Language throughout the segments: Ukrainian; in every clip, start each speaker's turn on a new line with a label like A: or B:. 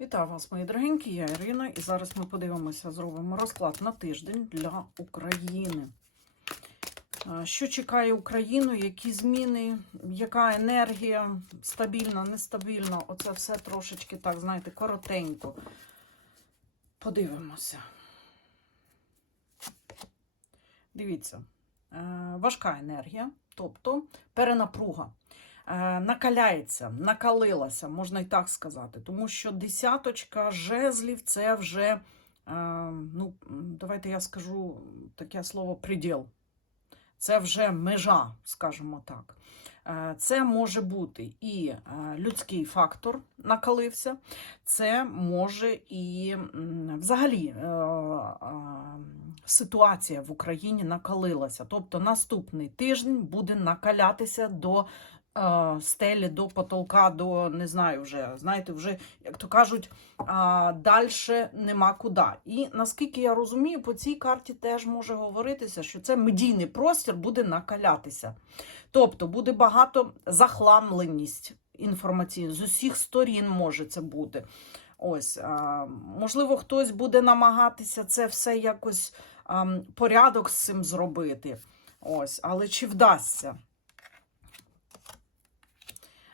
A: Вітаю вас, мої дорогенькі, я Ірина, і зараз ми подивимося, зробимо розклад на тиждень для України. Що чекає Україну, які зміни, яка енергія, стабільна, нестабільна. Оце все трошечки, так, знаєте, коротенько. Подивимося. Дивіться, е, важка енергія, тобто перенапруга. Е, накаляється, накалилася, можна і так сказати. Тому що десяточка жезлів це вже, е, ну, давайте я скажу таке слово приділ. Це вже межа, скажімо так. Е, Це може бути і людський фактор накалився, це може і взагалі ситуація в Україні накалилася. Тобто наступний тиждень буде накалятися до стелі, до потолка, до не знаю вже, знаєте, вже, як то кажуть, далі нема куди. І наскільки я розумію, по цій карті теж може говоритися, що це медійний простір буде накалятися. Тобто буде багато захламленість інформаційна з усіх сторін може це бути. Ось, можливо, хтось буде намагатися це все якось порядок з цим зробити. Ось, але чи вдасться?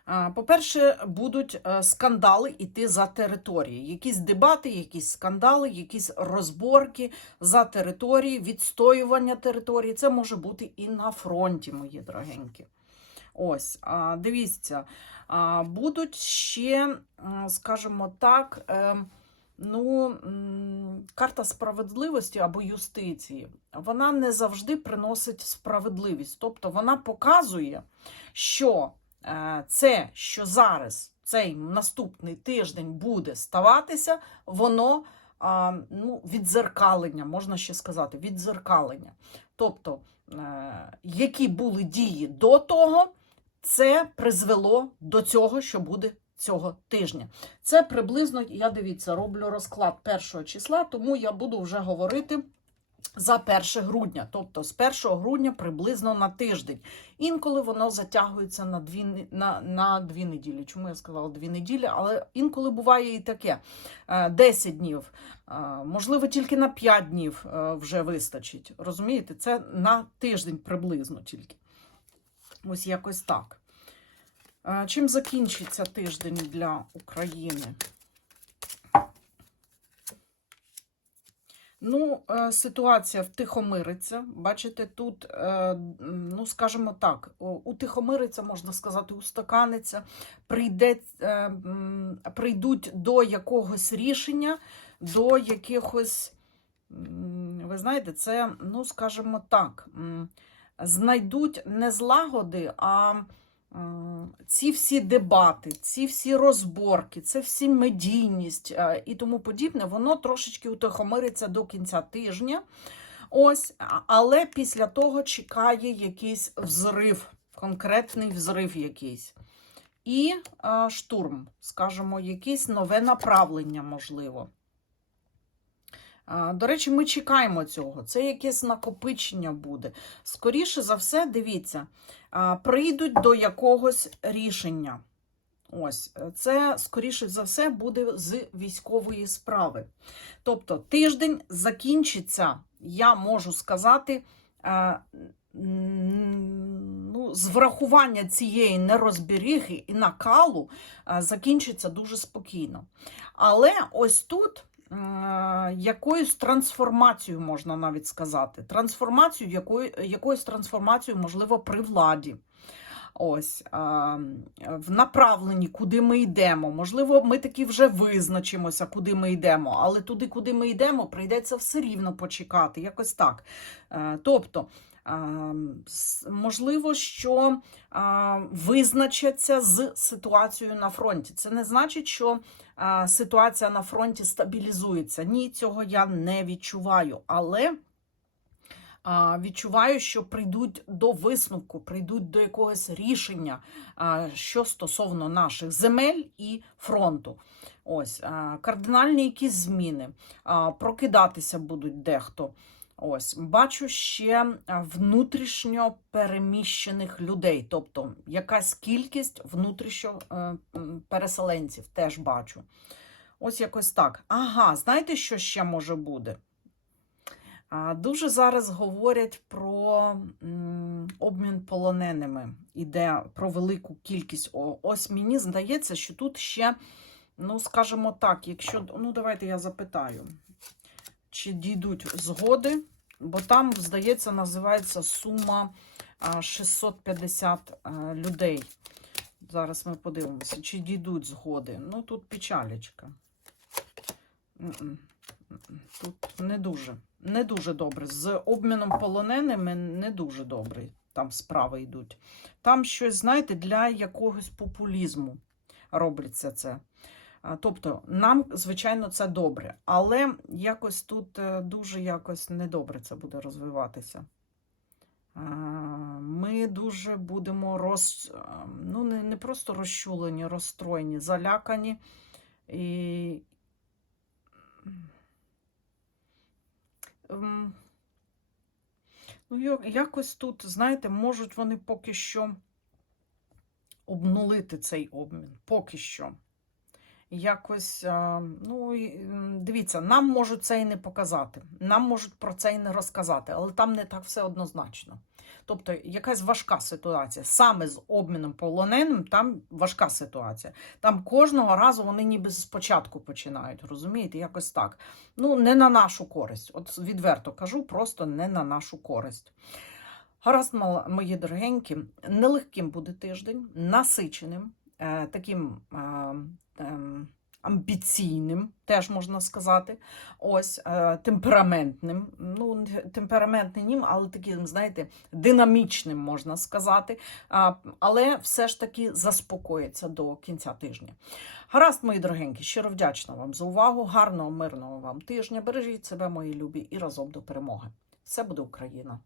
A: А, По-перше, будуть е, скандали йти за території. Якісь дебати, якісь скандали, якісь розборки за території, відстоювання території. Це може бути і на фронті, мої дорогенькі. Ось, дивіться, будуть ще, скажімо так, е, ну, карта справедливості або юстиції. Вона не завжди приносить справедливість. Тобто вона показує, що е, це, що зараз цей наступний тиждень буде ставатися, воно ну, відзеркалення, можна ще сказати, відзеркалення. Тобто, е, які були дії до того, це призвело до цього, що буде цього тижня. Це приблизно, я дивіться, роблю розклад першого числа, тому я буду вже говорити за 1 грудня, тобто з 1 грудня приблизно на тиждень. Інколи воно затягується на дві, на, на дві неділі. Чому я сказала дві неділі? Але інколи буває і таке: е, 10 днів, е, можливо, тільки на 5 днів е, вже вистачить. Розумієте, це на тиждень приблизно тільки. Ось якось так. Е, Чим закінчиться тиждень для України? Ну, е, ситуація втихомириться. Бачите, тут, е, ну, скажімо так, утихомириться, можна сказати, устаканиться, прийде, е, прийдуть до якогось рішення, до якихось, ви знаєте, це, ну, скажімо так, знайдуть не злагоди, а ці всі дебати, ці всі розборки, це всі медійність е, і тому подібне, воно трошечки утихомириться до кінця тижня. Ось, але після того чекає якийсь взрив, конкретний взрив якийсь. І е, штурм, скажімо, якесь нове направлення, можливо. До речі, ми чекаємо цього. Це якесь накопичення буде. Скоріше за все, дивіться, прийдуть до якогось рішення. Ось, це, скоріше за все, буде з військової справи. Тобто, тиждень закінчиться, я можу сказати, ну, з врахування цієї нерозберіги і накалу закінчиться дуже спокійно. Але ось тут якоюсь трансформацією можна навіть сказати. Трансформацію, якою, якоюсь трансформацією, можливо, при владі. Ось а, в направленні, куди ми йдемо. Можливо, ми таки вже визначимося, куди ми йдемо, але туди, куди ми йдемо, прийдеться все рівно почекати. Якось так. Е, Тобто, можливо, що визначаться з ситуацією на фронті. Це не значить, що ситуація на фронті стабілізується. Ні, цього я не відчуваю. Але відчуваю, що прийдуть до висновку, прийдуть до якогось рішення, що стосовно наших земель і фронту. Ось кардинальні якісь зміни, прокидатися будуть дехто. Ось бачу ще внутрішньо переміщених людей, тобто якась кількість внутрішньо е, переселенців теж бачу. Ось якось так. Ага, знаєте, що ще може бути? Дуже зараз говорять про обмін полоненими. Іде про велику кількість. Ось мені здається, що тут ще, ну, скажімо так, якщо. Ну, давайте я запитаю, чи дійдуть згоди, бо там, здається, називається сума 650 людей. Зараз ми подивимося, чи дійдуть згоди. Ну, тут печалечка. Тут не дуже. Не дуже добре. З обміном полоненими не дуже добре. Там справи йдуть. Там щось, знаєте, для якогось популізму робиться це. Тобто, нам, звичайно, це добре, але якось тут е, дуже якось недобре це буде розвиватися. Ми дуже будемо роз... ну, не, не просто розчулені, розстроєні, залякані. І... Ем, Ну, якось тут, знаєте, можуть вони поки що обнулити цей обмін. Поки що. Якось, ну, дивіться, нам можуть це і не показати, нам можуть про це і не розказати, але там не так все однозначно. Тобто, якась важка ситуація. Саме з обміном полоненим там важка ситуація. Там кожного разу вони ніби спочатку починають, розумієте, якось так. Ну, не на нашу користь. От відверто кажу, просто не на нашу користь. Гаразд, мої дорогенькі, нелегким буде тиждень, насиченим, е, таким е, ем, амбіційним, теж можна сказати. Ось е, темпераментним. Ну, темпераментним, але таким, знаєте, динамічним можна сказати. Але все ж таки заспокоїться до кінця тижня. Гаразд, мої дорогенькі, щиро вдячна вам за увагу. Гарного, мирного вам тижня. Бережіть себе, мої любі, і разом до перемоги. Все буде Україна!